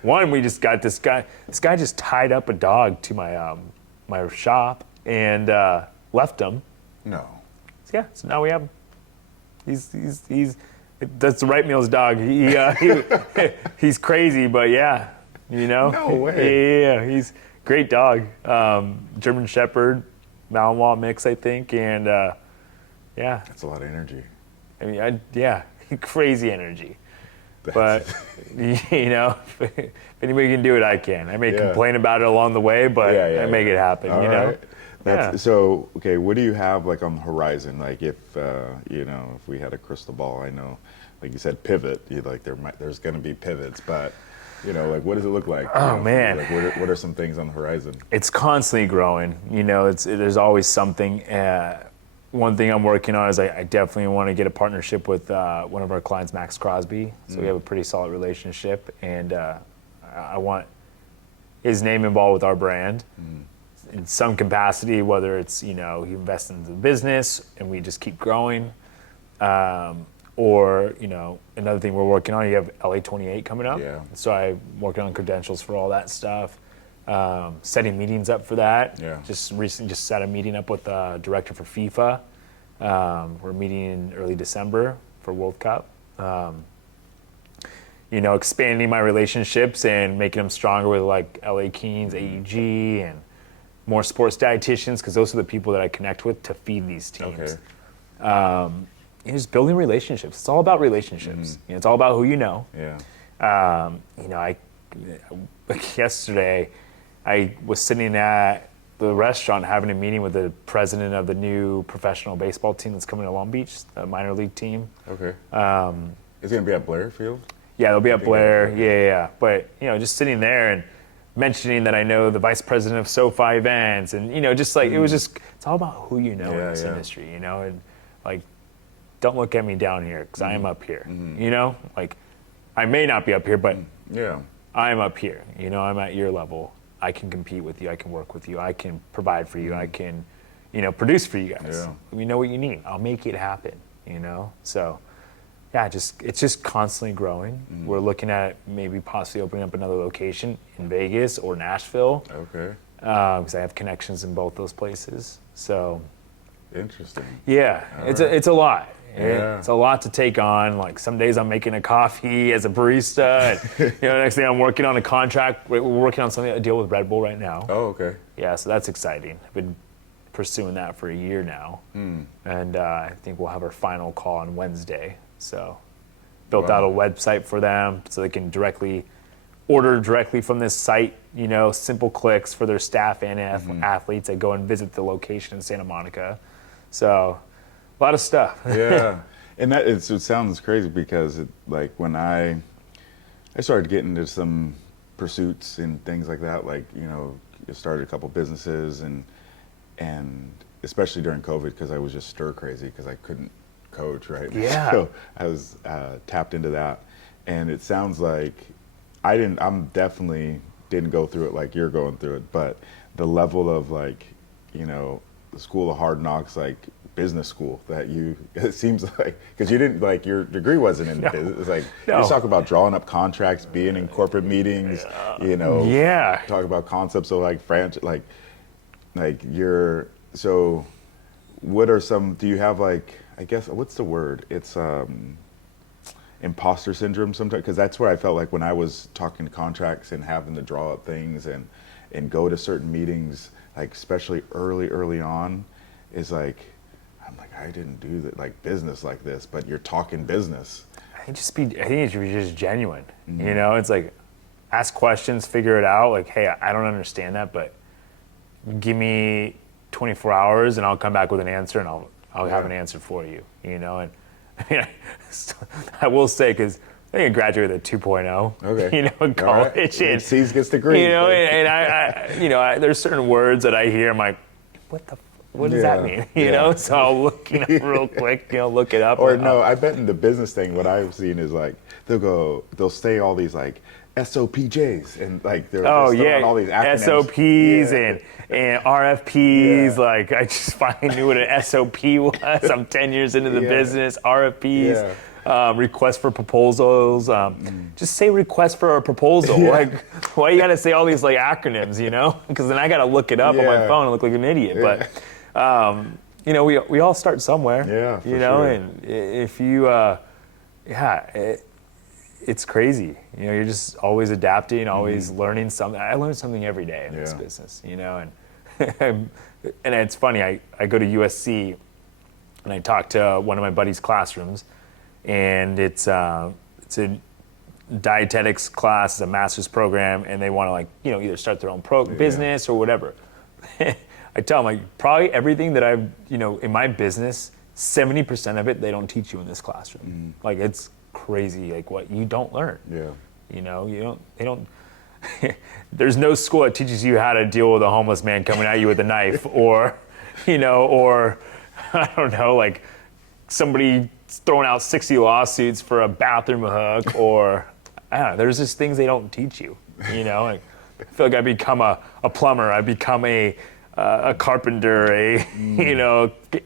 One, we just got this guy. This guy just tied up a dog to my my shop and left him. No. Yeah, so now we have him. He's that's the RightMealz dog. He's crazy, but yeah, you know. No way. Yeah, he's a great dog. German Shepherd, Malinois mix, I think, and yeah. That's a lot of energy. I mean, crazy energy. But, you know, if anybody can do it, I can. I may complain about it along the way, but I make it happen, you know? Right. So, okay, what do you have, like, on the horizon? Like, if, you know, if we had a crystal ball, I know, like you said, pivot. There's going to be pivots, but, you know, like, what does it look like? Oh, man. Like, what are some things on the horizon? It's constantly growing. You know, there's always something. One thing I'm working on is I definitely want to get a partnership with one of our clients, Max Crosby. So we have a pretty solid relationship, and I want his name involved with our brand in some capacity, whether it's, you know, he invests in the business and we just keep growing, or, you know, another thing we're working on, you have LA 28 coming up. Yeah. So I'm working on credentials for all that stuff. Setting meetings up for that. Yeah. Just recently set a meeting up with the director for FIFA. We're meeting in early December for World Cup. You know, expanding my relationships and making them stronger with like LA Kings, AEG, and more sports dietitians, because those are the people that I connect with to feed these teams. Okay. Just building relationships. It's all about relationships. You know, it's all about who you know. Yeah. You know, yesterday, I was sitting at the restaurant having a meeting with the president of the new professional baseball team that's coming to Long Beach, the minor league team. Okay. Is it going to be at Blair Field? Yeah, they'll be at Blair. Yeah. But, you know, just sitting there and mentioning that I know the vice president of SoFi events, and, you know, just like, it was just, it's all about who you know in this industry, you know, and like, don't look at me down here because I am up here, you know, like I may not be up here, but I'm up here, you know, I'm at your level. I can compete with you. I can work with you. I can provide for you. I can, you know, produce for you guys. Yeah. We know what you need. I'll make it happen, you know? So, yeah, it's just constantly growing. We're looking at maybe possibly opening up another location in Vegas or Nashville. Okay. Because I have connections in both those places. So. Interesting. Yeah, it's a lot. Yeah. It's a lot to take on. Like some days I'm making a coffee as a barista. And, you know, next thing I'm working on a contract. We're working on a deal with Red Bull right now. Oh, okay. Yeah, so that's exciting. I've been pursuing that for a year now. And I think we'll have our final call on Wednesday. So built out a website for them so they can directly order directly from this site, simple clicks for their staff and athletes that go and visit the location in Santa Monica. So a lot of stuff. Yeah. And it sounds crazy because when I started getting into some pursuits and things like that, I started a couple businesses and especially during COVID because I was just stir crazy because I couldn't coach, right? Yeah. So I was tapped into that. And it sounds like I'm definitely didn't go through it like you're going through it, but the level of the school of hard knocks, business school that it seems like, because you didn't, your degree wasn't in business. It's you just talk about drawing up contracts, being in corporate meetings, talk about concepts of franchise, so what are some, do you have I guess, what's the word? It's imposter syndrome sometimes, because that's where I felt like when I was talking contracts and having to draw up things and go to certain meetings, especially early on, is I'm I didn't do that business like this, but you're talking business. I think it should be just genuine. It's ask questions, figure it out. Hey, I don't understand that, but give me 24 hours and I'll come back with an answer and I'll have an answer for you. And I will say, because I think I graduated at 2.0. Okay. In college. Right. And C's gets the grade. And I there's certain words that I hear. I'm like, what does that mean? So I'll look real quick. Look it up. Or no, I bet in the business thing, what I've seen is they'll say all these SOPJs and they're all these acronyms. SOPs and RFPs. I just finally knew what an SOP was. I'm 10 years into the business. RFPs. Request for proposals. Just say request for a proposal. Why you got to say all these acronyms? Because then I got to look it up on my phone and look like an idiot. But we all start somewhere. Yeah, for sure. And if you, it's crazy. You're just always adapting, always learning something. I learn something every day in this business. And and it's funny. I go to USC and I talk to one of my buddies' classrooms. And it's a dietetics class, it's a master's program, and they want to either start their own business or whatever. I tell them probably everything that I've in my business, 70% of it they don't teach you in this classroom. It's crazy what you don't learn. Yeah. They don't. There's no school that teaches you how to deal with a homeless man coming at you with a knife, or or I don't know somebody throwing out 60 lawsuits for a bathroom hook, or I don't know, there's just things they don't teach you. I feel like I become a plumber, I become a carpenter,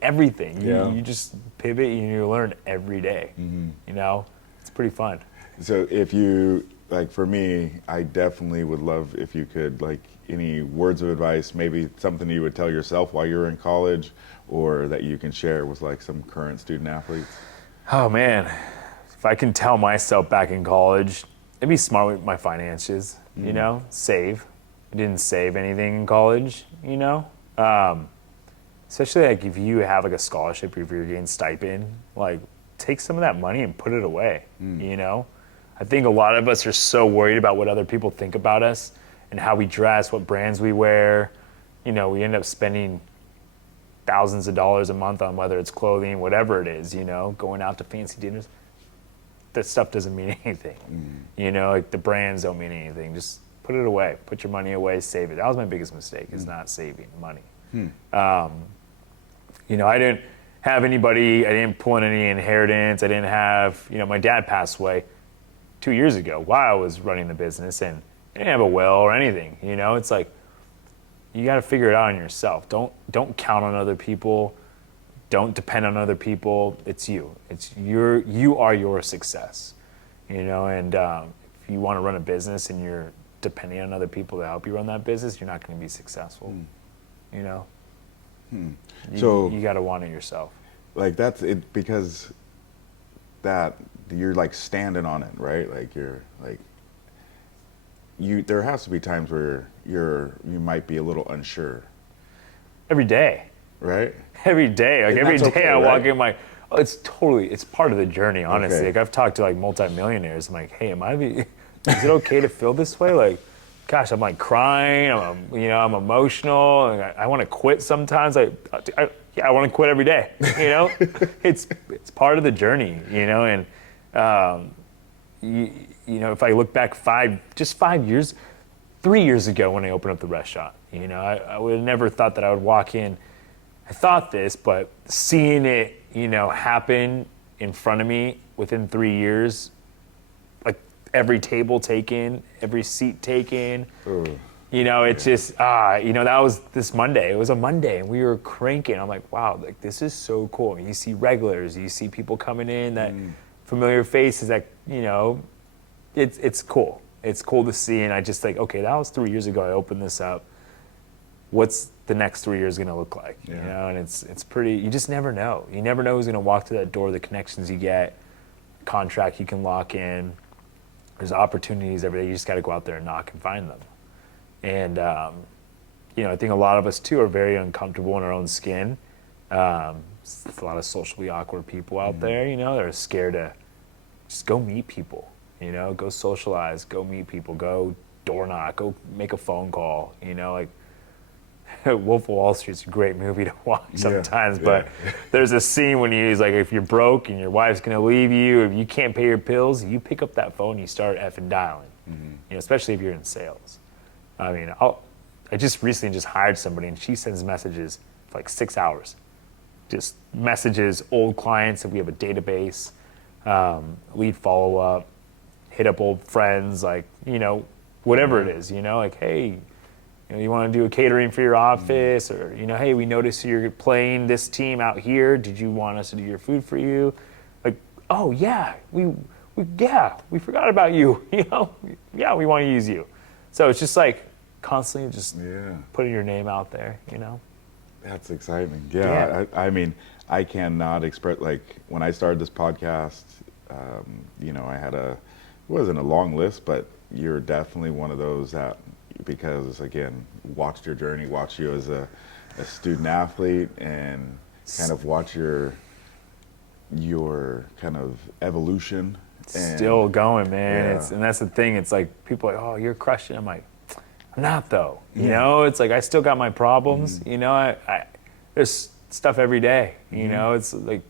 everything. You just pivot and you learn every day. It's pretty fun. So if you for me, I definitely would love if you could any words of advice, maybe something you would tell yourself while you were in college, or that you can share with some current student athletes. Oh man, if I can tell myself back in college, I'd be smart with my finances, save. I didn't save anything in college, especially if you have a scholarship, if you're getting stipend, take some of that money and put it away, I think a lot of us are so worried about what other people think about us and how we dress, what brands we wear. We end up spending thousands of dollars a month on whether it's clothing, whatever it is, going out to fancy dinners. That stuff doesn't mean anything. The brands don't mean anything. Just put it away. Put your money away, save it. That was my biggest mistake, is not saving money. I didn't have anybody, I didn't pull in any inheritance. I didn't have, my dad passed away 2 years ago while I was running the business, and I didn't have a will or anything. It's you got to figure it out on yourself. Don't count on other people. Don't depend on other people. It's you. You are your success. And if you want to run a business and you're depending on other people to help you run that business, you're not going to be successful. So you got to want it yourself. That's it, because that you're standing on it, right? There has to be times where you might be a little unsure. Every day. Right? Every day. Every day okay, I walk right? in it's part of the journey, honestly. Okay. I've talked to multimillionaires. I'm hey, am I Is it okay to feel this way? Like, gosh, I'm like crying. I'm emotional. And I want to quit sometimes. I want to quit every day. It's part of the journey. And if I look back 5 years, 3 years ago when I opened up the restaurant, I would have never thought that I would walk in. I thought this, but seeing it, happen in front of me within 3 years, like every table taken, every seat taken, it's just, that was this Monday. It was a Monday and we were cranking. I'm like, wow, like this is so cool. You see regulars, you see people coming in that familiar faces that, it's cool. It's cool to see. And I just think, okay, that was 3 years ago. I opened this up. What's the next 3 years going to look like? And it's pretty, you just never know. You never know who's going to walk through that door, the connections you get, contract you can lock in. There's opportunities every day. You just got to go out there and knock and find them. And, I think a lot of us too are very uncomfortable in our own skin. There's a lot of socially awkward people out there, that are scared to just go meet people, go socialize, go meet people, go door knock, go make a phone call, like Wolf of Wall Street's a great movie to watch sometimes, but there's a scene when he's like, if you're broke and your wife's going to leave you, if you can't pay your bills, you pick up that phone, you start effing dialing, especially if you're in sales. I mean, I just recently hired somebody and she sends messages for like 6 hours. Just messages, old clients, if we have a database, lead follow-up, hit up old friends, like, whatever it is, like, hey, you want to do a catering for your office, or, hey, we noticed you're playing this team out here. Did you want us to do your food for you? Like, oh, yeah, we forgot about you, Yeah, we want to use you. So it's just like constantly just putting your name out there, That's exciting. Yeah. I mean, I cannot express, like, when I started this podcast, I had it wasn't a long list, but you're definitely one of those that, because again, watched your journey, watched you as a student athlete, and kind of watch your kind of evolution. Still going, man. And that's the thing. It's like people are like, oh, you're crushing. I'm like, I'm not though. It's like I still got my problems. I there's stuff every day. It's like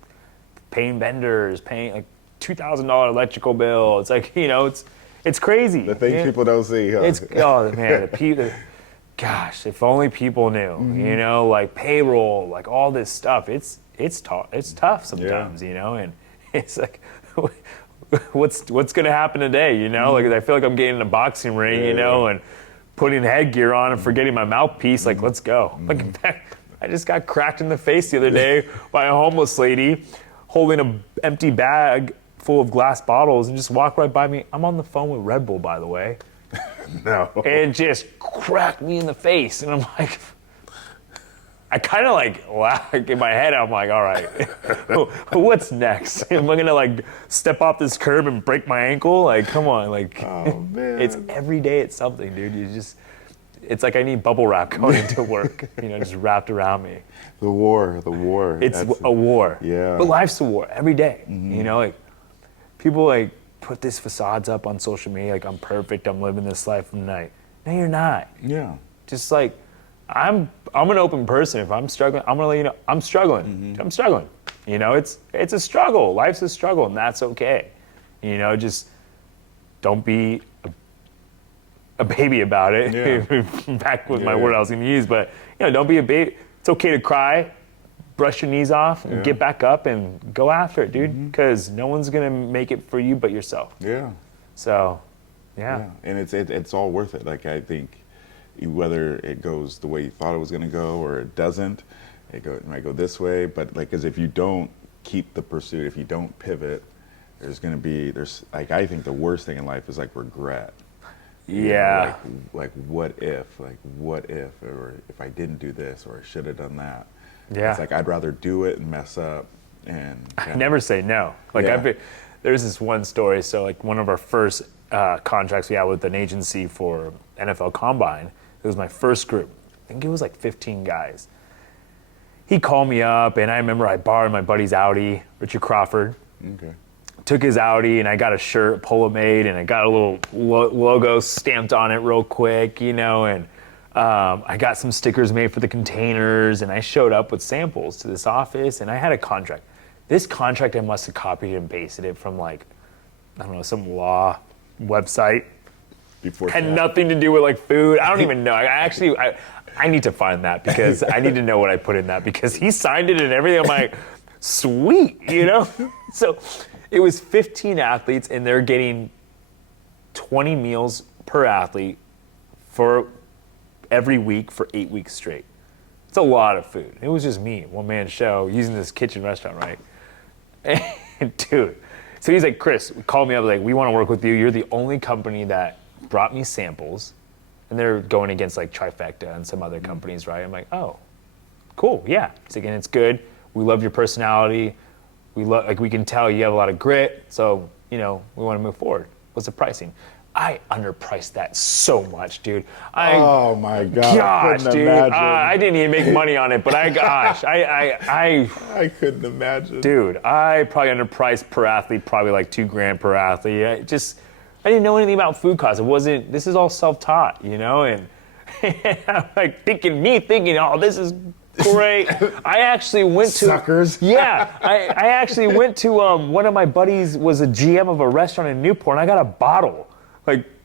paying vendors, paying like $2,000 electrical bill. It's like it's crazy. The things people don't see. Huh? It's the people. Gosh, if only people knew. Like payroll, like all this stuff. It's tough. It's tough sometimes. And it's like, what's gonna happen today? Like I feel like I'm getting in a boxing ring, and putting headgear on and forgetting my mouthpiece. Like, let's go. Like, I just got cracked in the face the other day by a homeless lady holding an empty bag full of glass bottles and just walked right by me. I'm on the phone with Red Bull, by the way. No. And just cracked me in the face. And I'm like, I kind of like laugh in my head. I'm like, all right, what's next? Am I gonna like step off this curb and break my ankle? Like, come on, like, oh, man. It's every day. It's something, dude. It's like I need bubble wrap going into work, just wrapped around me. The war. It's a war. Yeah. But life's a war every day. Like people like put these facades up on social media, like I'm perfect, I'm living this life from night. No, you're not. Yeah. Just like I'm an open person. If I'm struggling, I'm gonna let you know I'm struggling. I'm struggling. It's a struggle. Life's a struggle, and that's okay. Just don't be a baby about it. Yeah. Back with my word I was gonna use, but don't be a baby. It's okay to cry, brush your knees off, and get back up and go after it, dude. Because no one's gonna make it for you but yourself. Yeah. So, yeah. And it's all worth it. Like I think, whether it goes the way you thought it was gonna go or it doesn't, it might go this way. But like, because if you don't keep the pursuit, if you don't pivot, there's I think the worst thing in life is like regret. Yeah. Like what if, or if I didn't do this, or I should have done that. Yeah. It's like I'd rather do it and mess up, and I never say no. Like there's this one story. So like one of our first contracts we had with an agency for NFL Combine. It was my first group. I think it was like 15 guys. He called me up, and I remember I borrowed my buddy's Audi, Richard Crawford. Okay. took his Audi, and I got a shirt Polo made, and I got a little logo stamped on it real quick, and I got some stickers made for the containers, and I showed up with samples to this office, and I had a contract. This contract, I must have copied and pasted it from I don't know, some law website. Had nothing to do with food. I don't even know. I need to find that because I need to know what I put in that because he signed it and everything. I'm like, sweet, So it was 15 athletes and they're getting 20 meals per athlete for every week for 8 weeks straight. It's a lot of food. It was just me, one man show, using this kitchen restaurant, right? And dude, so he's like, Chris, call me up, we want to work with you. You're the only company that brought me samples, and they're going against Trifecta and some other companies, right? I'm like, oh, cool, yeah. He's like, and it's good. We love your personality. We can tell you have a lot of grit. So, we want to move forward. What's the pricing? I underpriced that so much, dude. Oh my God! Gosh, dude, I didn't even make money on it, but I couldn't imagine, dude. I probably underpriced per athlete, probably $2,000 per athlete. I didn't know anything about food costs. This is all self-taught, and I'm thinking, oh, this is great. I actually went to suckers. Yeah, I actually went to one of my buddies was a GM of a restaurant in Newport, and I got a bottle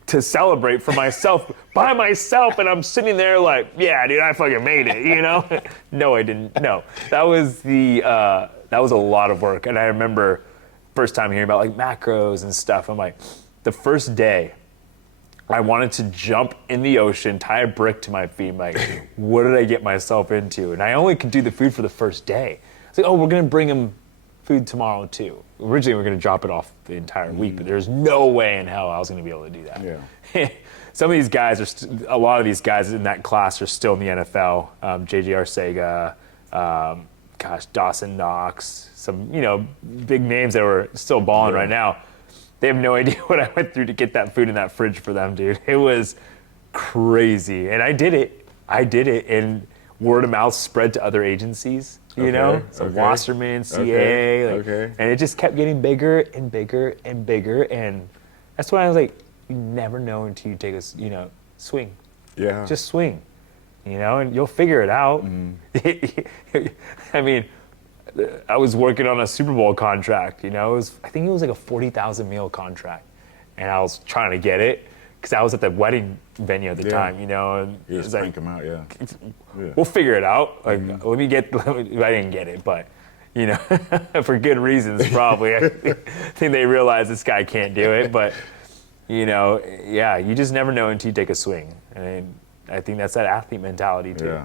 to celebrate for myself by myself, and I'm sitting there yeah, dude, I fucking made it, No, I didn't. No, that was a lot of work, and I remember first time hearing about macros and stuff. I'm the first day, I wanted to jump in the ocean, tie a brick to my feet. I'm what did I get myself into? And I only could do the food for the first day. It's oh, we're going to bring him food tomorrow too. Originally, we were going to drop it off the entire week, but there's no way in hell I was going to be able to do that. Yeah. Some of these guys a lot of these guys in that class are still in the NFL. J.J. Arcega, Dawson Knox, some, big names that were still balling right now. They have no idea what I went through to get that food in that fridge for them, dude. It was crazy. And I did it, and word of mouth spread to other agencies, So Wasserman, CA, and it just kept getting bigger and bigger and bigger. And that's why I was you never know until you take a, swing. Yeah. Just swing, and you'll figure it out. I mean, I was working on a Super Bowl contract, I think it was a 40,000 meal contract, and I was trying to get it because I was at the wedding venue at the time, and you just crank them out, we'll figger it out. I didn't get it, but for good reasons probably. I think they realize this guy can't do it, but you just never know until you take a swing, and I think that's that athlete mentality too,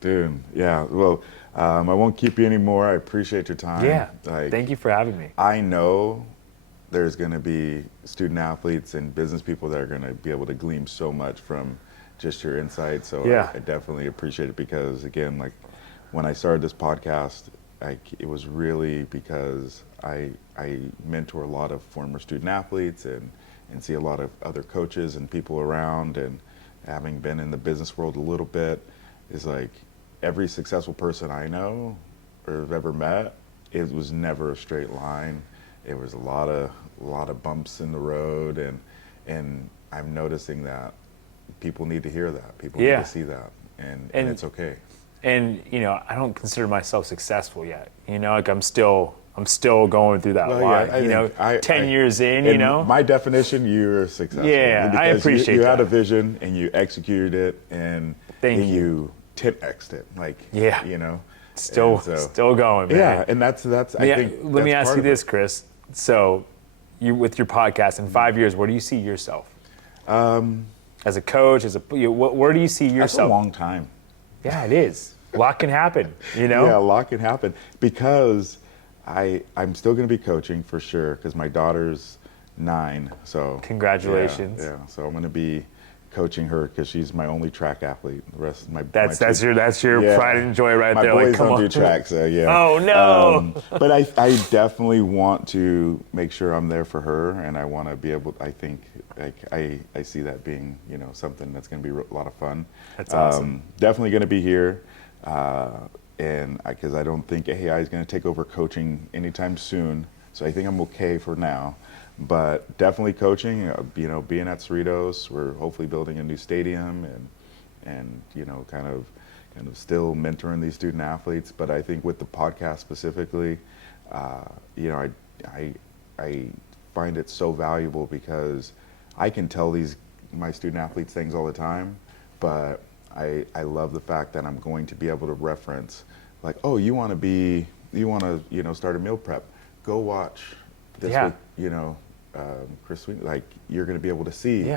Dude, yeah. Well, I won't keep you anymore. I appreciate your time. Yeah, thank you for having me. I know there's going to be student athletes and business people that are going to be able to glean so much from just your insights. So I definitely appreciate it because, again, when I started this podcast, it was really because I mentor a lot of former student athletes and see a lot of other coaches and people around, and having been in the business world a little bit, is every successful person I know or have ever met, it was never a straight line. It was a lot of bumps in the road, and I'm noticing that people need to hear that. People need to see that, and it's okay. And I don't consider myself successful yet. I'm still going through that line. 10 years in, my definition, you're successful. Yeah, I appreciate you that. had a vision and you executed it, and you 10x'd it. Still going, man. Yeah, and that's I think. Let me ask you this, Chris. So, you with your podcast in 5 years, where do you see yourself? As a coach, where do you see yourself? That's a long time. Yeah, it is. A lot can happen, Yeah, a lot can happen because I'm still going to be coaching for sure because my daughter's 9. So congratulations. Yeah. So I'm going to be coaching her because she's my only track athlete. The rest of my that's your pride and joy right my there. My boys don't do track, so yeah. Oh no! But I definitely want to make sure I'm there for her, and I want to be able. I think I see that being something that's going to be a lot of fun. That's awesome. Definitely going to be here, and because I don't think AAI is going to take over coaching anytime soon. So I think I'm okay for now. But definitely coaching, being at Cerritos, we're hopefully building a new stadium and kind of still mentoring these student athletes. But I think with the podcast specifically, I find it so valuable because I can tell my student athletes things all the time, but I love the fact that I'm going to be able to reference, like, oh, you want to start a meal prep, go watch this with Chris Sweeney. Like, you're going to be able to see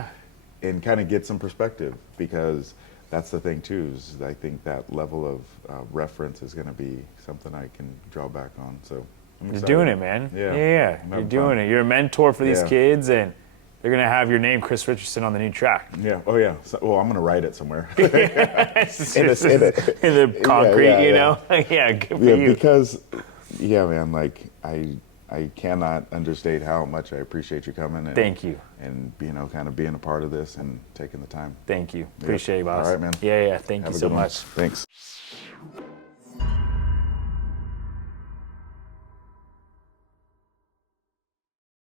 and kind of get some perspective, because that's the thing too, is I think that level of reference is going to be something I can draw back on. So I'm excited. You're doing it, man. Yeah. You're doing it. You're a mentor for these kids, and they're going to have your name, Chris Richardson, on the new track. Yeah. Oh, yeah. So, well, I'm going to write it somewhere. in the concrete, you know? Yeah, good for you. Because, man, like, I cannot understate how much I appreciate you coming. And, thank you. And, kind of being a part of this and taking the time. Thank you. Appreciate it, boss. All right, man. Yeah. Thank you so much. Thanks.